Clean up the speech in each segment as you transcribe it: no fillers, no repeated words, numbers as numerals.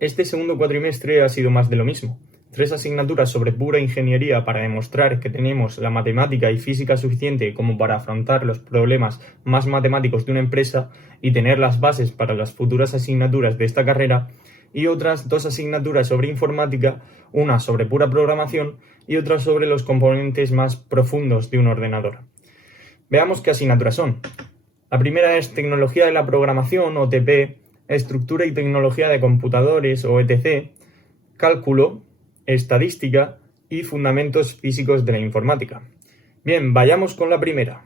Este segundo cuatrimestre ha sido más de lo mismo. 3 asignaturas sobre pura ingeniería para demostrar que tenemos la matemática y física suficiente como para afrontar los problemas más matemáticos de una empresa y tener las bases para las futuras asignaturas de esta carrera, y otras 2 asignaturas sobre informática, una sobre pura programación y otra sobre los componentes más profundos de un ordenador. Veamos qué asignaturas son. La primera es Tecnología de la Programación o TP, Estructura y Tecnología de Computadores o ETC, Cálculo, Estadística y Fundamentos Físicos de la Informática. Bien, vayamos con la primera.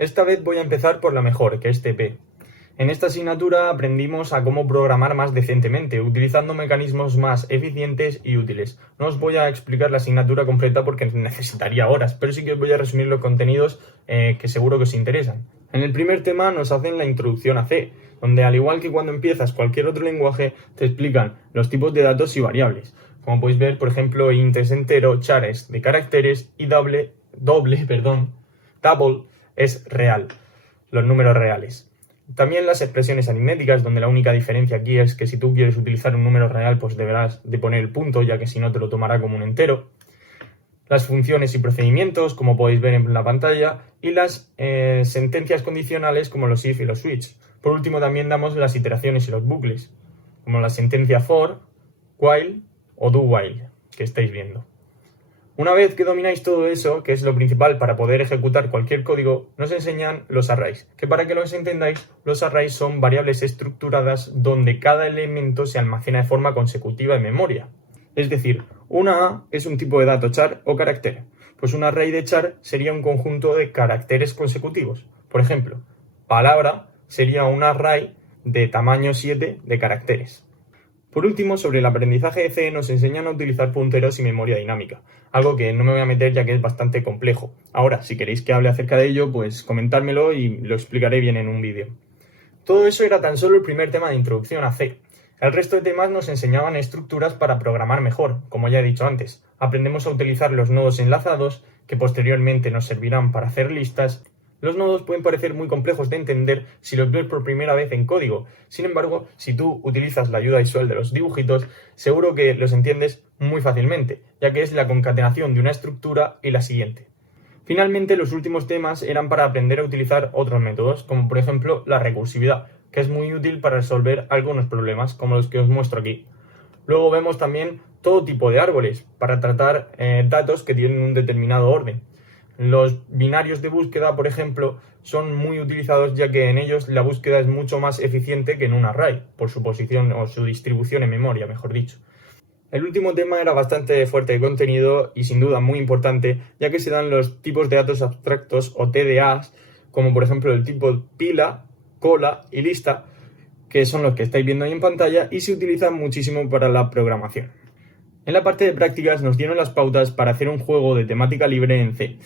Esta vez voy a empezar por la mejor, que es TP. En esta asignatura aprendimos a cómo programar más decentemente, utilizando mecanismos más eficientes y útiles. No os voy a explicar la asignatura completa porque necesitaría horas, pero sí que os voy a resumir los contenidos que seguro que os interesan. En el primer tema nos hacen la introducción a C, donde al igual que cuando empiezas cualquier otro lenguaje, te explican los tipos de datos y variables. Como podéis ver, por ejemplo, int es entero, char es de caracteres y double es real, los números reales. También las expresiones aritméticas, donde la única diferencia aquí es que si tú quieres utilizar un número real, pues deberás de poner el punto, ya que si no te lo tomará como un entero. Las funciones y procedimientos, como podéis ver en la pantalla, y las sentencias condicionales, como los if y los switch. Por último, también damos las iteraciones y los bucles, como la sentencia for, while o do while, que estáis viendo. Una vez que domináis todo eso, que es lo principal para poder ejecutar cualquier código, nos enseñan los arrays, que para que los entendáis, los arrays son variables estructuradas donde cada elemento se almacena de forma consecutiva en memoria. Es decir, una A es un tipo de dato char o carácter, pues un array de char sería un conjunto de caracteres consecutivos. Por ejemplo, palabra sería un array de tamaño 7 de caracteres. Por último, sobre el aprendizaje de C nos enseñan a utilizar punteros y memoria dinámica, algo que no me voy a meter ya que es bastante complejo. Ahora, si queréis que hable acerca de ello, pues comentármelo y lo explicaré bien en un vídeo. Todo eso era tan solo el primer tema de introducción a C. El resto de temas nos enseñaban estructuras para programar mejor, como ya he dicho antes. Aprendemos a utilizar los nodos enlazados, que posteriormente nos servirán para hacer listas. Los nodos pueden parecer muy complejos de entender si los ves por primera vez en código. Sin embargo, si tú utilizas la ayuda visual de los dibujitos, seguro que los entiendes muy fácilmente, ya que es la concatenación de una estructura y la siguiente. Finalmente, los últimos temas eran para aprender a utilizar otros métodos, como por ejemplo la recursividad, que es muy útil para resolver algunos problemas, como los que os muestro aquí. Luego vemos también todo tipo de árboles, para tratar datos que tienen un determinado orden. Los binarios de búsqueda, por ejemplo, son muy utilizados ya que en ellos la búsqueda es mucho más eficiente que en un array, por su posición o su distribución en memoria, mejor dicho. El último tema era bastante fuerte de contenido y sin duda muy importante, ya que se dan los tipos de datos abstractos o TDAs, como por ejemplo el tipo pila, cola y lista, que son los que estáis viendo ahí en pantalla y se utilizan muchísimo para la programación. En la parte de prácticas nos dieron las pautas para hacer un juego de temática libre en C.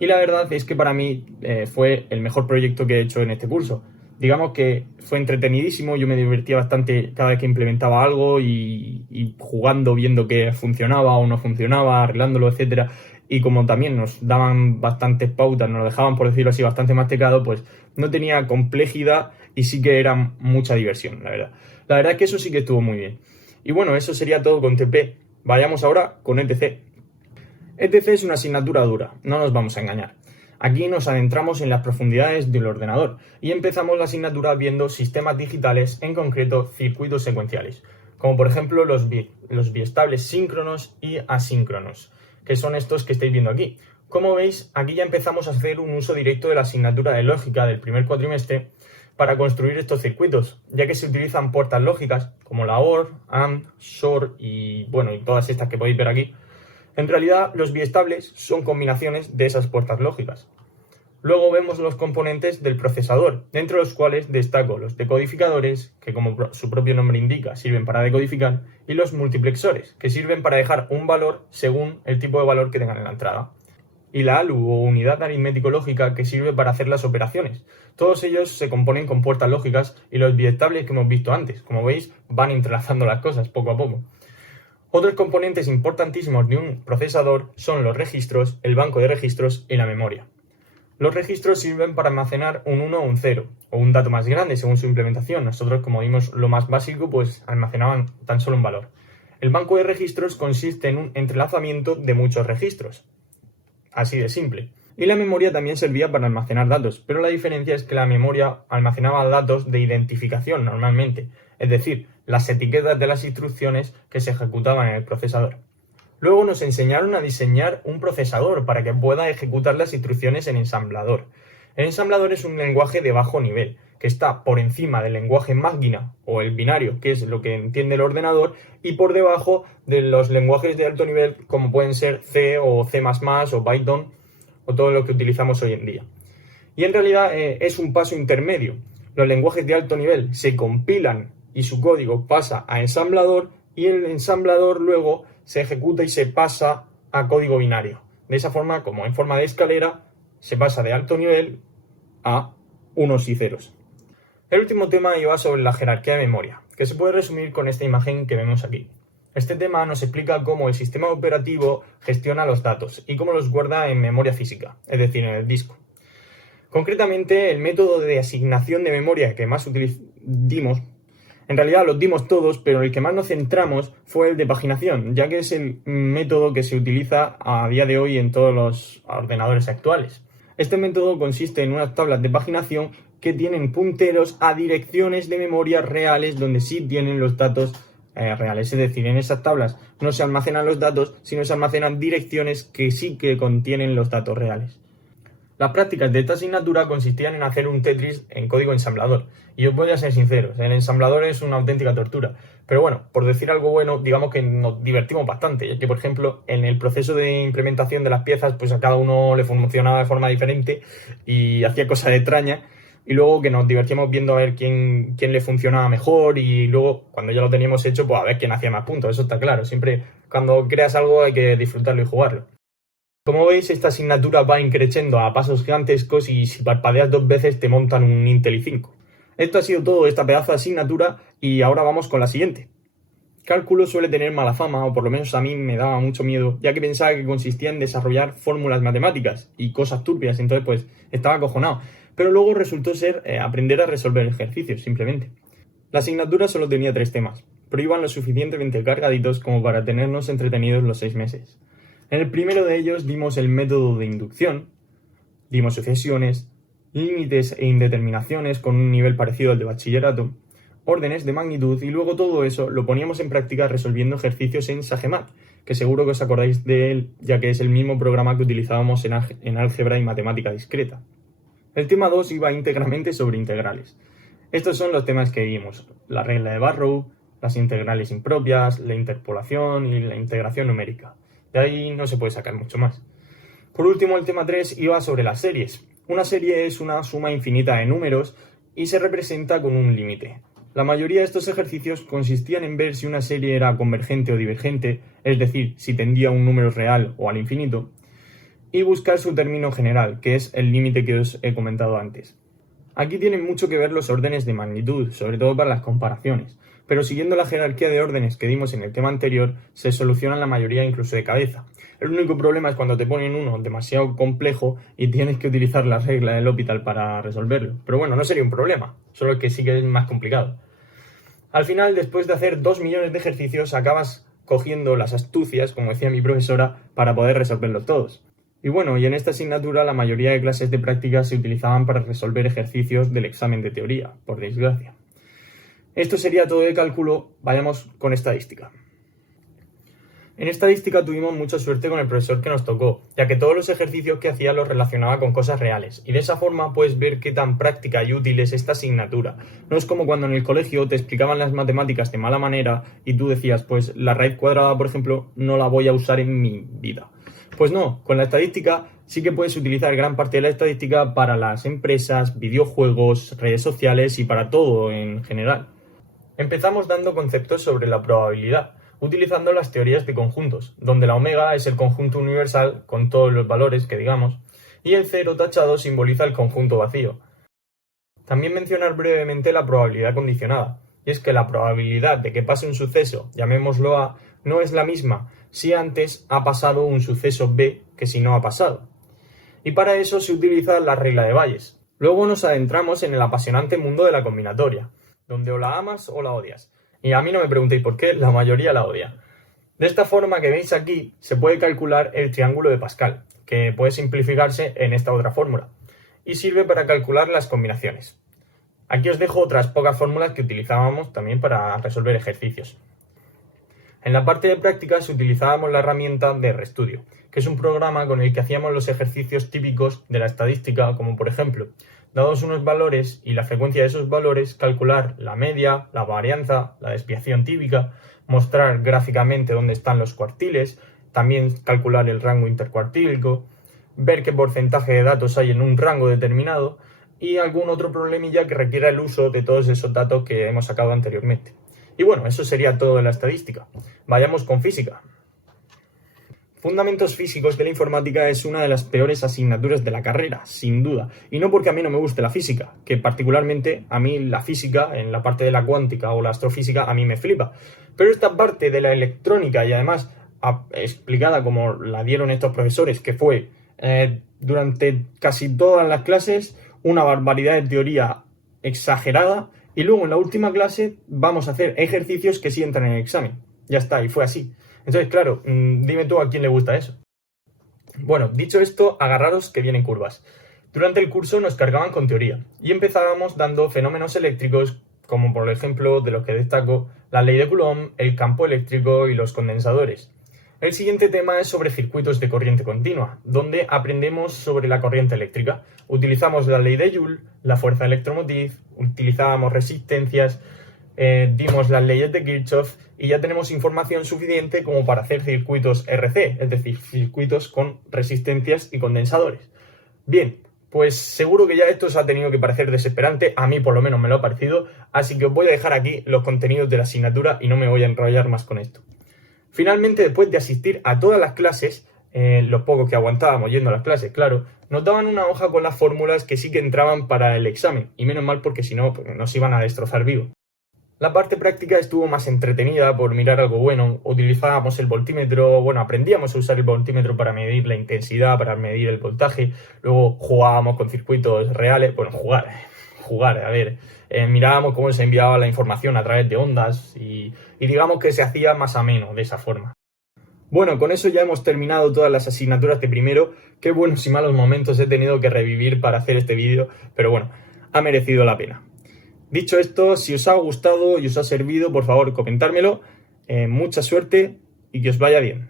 Y la verdad es que para mí fue el mejor proyecto que he hecho en este curso. Digamos que fue entretenidísimo, yo me divertía bastante cada vez que implementaba algo y jugando, viendo que funcionaba o no funcionaba, arreglándolo, etcétera. Y como también nos daban bastantes pautas, nos lo dejaban, por decirlo así, bastante mastecado, pues no tenía complejidad y sí que era mucha diversión, la verdad. La verdad es que eso sí que estuvo muy bien. Y bueno, eso sería todo con TP. Vayamos ahora con ETC. ETC es una asignatura dura, no nos vamos a engañar. Aquí nos adentramos en las profundidades del ordenador y empezamos la asignatura viendo sistemas digitales, en concreto circuitos secuenciales, como por ejemplo los biestables síncronos y asíncronos, que son estos que estáis viendo aquí. Como veis, aquí ya empezamos a hacer un uso directo de la asignatura de lógica del primer cuatrimestre para construir estos circuitos, ya que se utilizan puertas lógicas como la OR, AND, SOR y todas estas que podéis ver aquí. En realidad, los biestables son combinaciones de esas puertas lógicas. Luego vemos los componentes del procesador, dentro de los cuales destaco los decodificadores, que como su propio nombre indica, sirven para decodificar, y los multiplexores, que sirven para dejar un valor según el tipo de valor que tengan en la entrada. Y la ALU o unidad aritmético-lógica, que sirve para hacer las operaciones. Todos ellos se componen con puertas lógicas y los biestables que hemos visto antes. Como veis, van entrelazando las cosas poco a poco. Otros componentes importantísimos de un procesador son los registros, el banco de registros y la memoria. Los registros sirven para almacenar un 1 o un 0, o un dato más grande según su implementación. Nosotros, como vimos lo más básico, pues almacenaban tan solo un valor. El banco de registros consiste en un entrelazamiento de muchos registros. Así de simple. Y la memoria también servía para almacenar datos, pero la diferencia es que la memoria almacenaba datos de identificación normalmente, es decir, las etiquetas de las instrucciones que se ejecutaban en el procesador. Luego nos enseñaron a diseñar un procesador para que pueda ejecutar las instrucciones en ensamblador. El ensamblador es un lenguaje de bajo nivel, que está por encima del lenguaje máquina o el binario, que es lo que entiende el ordenador, y por debajo de los lenguajes de alto nivel como pueden ser C o C++ o Python o todo lo que utilizamos hoy en día. Y en realidad es un paso intermedio. Los lenguajes de alto nivel se compilan y su código pasa a ensamblador y el ensamblador luego se ejecuta y se pasa a código binario. De esa forma, como en forma de escalera, se pasa de alto nivel a unos y ceros. El último tema iba sobre la jerarquía de memoria, que se puede resumir con esta imagen que vemos aquí. Este tema nos explica cómo el sistema operativo gestiona los datos y cómo los guarda en memoria física, es decir, en el disco. Concretamente, el método de asignación de memoria que más dimos, en realidad los dimos todos, pero el que más nos centramos fue el de paginación, ya que es el método que se utiliza a día de hoy en todos los ordenadores actuales. Este método consiste en unas tablas de paginación que tienen punteros a direcciones de memoria reales donde sí tienen los datos reales. Es decir, en esas tablas no se almacenan los datos, sino se almacenan direcciones que sí que contienen los datos reales. Las prácticas de esta asignatura consistían en hacer un Tetris en código ensamblador. Y yo voy a ser sincero, el ensamblador es una auténtica tortura. Pero bueno, por decir algo bueno, digamos que nos divertimos bastante, ya que por ejemplo en el proceso de implementación de las piezas, pues a cada uno le funcionaba de forma diferente y hacía cosas extrañas. Y luego que nos divertíamos viendo a ver quién le funcionaba mejor y luego cuando ya lo teníamos hecho, pues a ver quién hacía más puntos, eso está claro. Siempre cuando creas algo hay que disfrutarlo y jugarlo. Como veis, esta asignatura va increciendo a pasos gigantescos y si parpadeas 2 veces te montan un Intel i5. Esto ha sido todo de esta pedazo de asignatura y ahora vamos con la siguiente. Cálculo suele tener mala fama, o por lo menos a mí me daba mucho miedo, ya que pensaba que consistía en desarrollar fórmulas matemáticas y cosas turbias, entonces pues estaba acojonado. Pero luego resultó ser aprender a resolver ejercicios, simplemente. La asignatura solo tenía 3 temas, pero iban lo suficientemente cargaditos como para tenernos entretenidos los 6 meses. En el primero de ellos dimos el método de inducción, dimos sucesiones, límites e indeterminaciones con un nivel parecido al de bachillerato, órdenes de magnitud y luego todo eso lo poníamos en práctica resolviendo ejercicios en Sagemat, que seguro que os acordáis de él ya que es el mismo programa que utilizábamos en álgebra y matemática discreta. El tema 2 iba íntegramente sobre integrales. Estos son los temas que vimos: la regla de Barrow, las integrales impropias, la interpolación y la integración numérica. De ahí no se puede sacar mucho más. Por último, el tema 3 iba sobre las series. Una serie es una suma infinita de números y se representa con un límite. La mayoría de estos ejercicios consistían en ver si una serie era convergente o divergente, es decir, si tendía a un número real o al infinito, y buscar su término general, que es el límite que os he comentado antes. Aquí tienen mucho que ver los órdenes de magnitud, sobre todo para las comparaciones, pero siguiendo la jerarquía de órdenes que dimos en el tema anterior, se solucionan la mayoría incluso de cabeza. El único problema es cuando te ponen uno demasiado complejo y tienes que utilizar la regla del L'Hopital para resolverlo. Pero bueno, no sería un problema, solo que sí que es más complicado. Al final, después de hacer 2 millones de ejercicios, acabas cogiendo las astucias, como decía mi profesora, para poder resolverlos todos. Y bueno, y en esta asignatura la mayoría de clases de práctica se utilizaban para resolver ejercicios del examen de teoría, por desgracia. Esto sería todo de cálculo, vayamos con estadística. En estadística tuvimos mucha suerte con el profesor que nos tocó, ya que todos los ejercicios que hacía los relacionaba con cosas reales, y de esa forma puedes ver qué tan práctica y útil es esta asignatura. No es como cuando en el colegio te explicaban las matemáticas de mala manera y tú decías, pues la raíz cuadrada, por ejemplo, no la voy a usar en mi vida. Pues no, con la estadística sí que puedes utilizar gran parte de la estadística para las empresas, videojuegos, redes sociales y para todo en general. Empezamos dando conceptos sobre la probabilidad, utilizando las teorías de conjuntos, donde la omega es el conjunto universal con todos los valores que digamos, y el cero tachado simboliza el conjunto vacío. También mencionar brevemente la probabilidad condicionada, y es que la probabilidad de que pase un suceso, llamémoslo A, no es la misma si antes ha pasado un suceso B que si no ha pasado. y para eso se utiliza la regla de Bayes. Luego nos adentramos en el apasionante mundo de la combinatoria, donde o la amas o la odias. Y a mí no me preguntéis por qué, la mayoría la odia. De esta forma que veis aquí, se puede calcular el triángulo de Pascal, que puede simplificarse en esta otra fórmula, y sirve para calcular las combinaciones. Aquí os dejo otras pocas fórmulas que utilizábamos también para resolver ejercicios. En la parte de prácticas utilizábamos la herramienta de RStudio, que es un programa con el que hacíamos los ejercicios típicos de la estadística, como por ejemplo, dados unos valores y la frecuencia de esos valores, calcular la media, la varianza, la desviación típica, mostrar gráficamente dónde están los cuartiles, también calcular el rango intercuartílico, ver qué porcentaje de datos hay en un rango determinado y algún otro problemilla que requiera el uso de todos esos datos que hemos sacado anteriormente. Y bueno, eso sería todo de la estadística. Vayamos con física. Fundamentos físicos de la informática es una de las peores asignaturas de la carrera, sin duda. Y no porque a mí no me guste la física, que particularmente a mí la física, en la parte de la cuántica o la astrofísica, a mí me flipa. Pero esta parte de la electrónica y además explicada como la dieron estos profesores, que fue durante casi todas las clases una barbaridad de teoría exagerada, y luego en la última clase vamos a hacer ejercicios que sí entran en el examen. Ya está, y fue así. Entonces, claro, dime tú a quién le gusta eso. Bueno, dicho esto, agarraros que vienen curvas. Durante el curso nos cargaban con teoría y empezábamos dando fenómenos eléctricos, como por ejemplo, de los que destaco, la ley de Coulomb, el campo eléctrico y los condensadores. El siguiente tema es sobre circuitos de corriente continua, donde aprendemos sobre la corriente eléctrica. Utilizamos la ley de Joule, la fuerza electromotriz, utilizábamos resistencias, dimos las leyes de Kirchhoff y ya tenemos información suficiente como para hacer circuitos RC, es decir, circuitos con resistencias y condensadores. Bien, pues seguro que ya esto os ha tenido que parecer desesperante, a mí por lo menos me lo ha parecido, así que os voy a dejar aquí los contenidos de la asignatura y no me voy a enrollar más con esto. Finalmente, después de asistir a todas las clases, los pocos que aguantábamos yendo a las clases, claro, nos daban una hoja con las fórmulas que sí que entraban para el examen, y menos mal porque si no, pues, nos iban a destrozar vivo. La parte práctica estuvo más entretenida por mirar algo bueno, utilizábamos el voltímetro, bueno, aprendíamos a usar el voltímetro para medir la intensidad, para medir el voltaje, luego jugábamos con circuitos reales, bueno, a ver, mirábamos cómo se enviaba la información a través de ondas y digamos que se hacía más ameno de esa forma. Bueno, con eso ya hemos terminado todas las asignaturas de primero. Qué buenos y malos momentos he tenido que revivir para hacer este vídeo, pero bueno, ha merecido la pena. Dicho esto, si os ha gustado y os ha servido, por favor, comentármelo. Mucha suerte y que os vaya bien.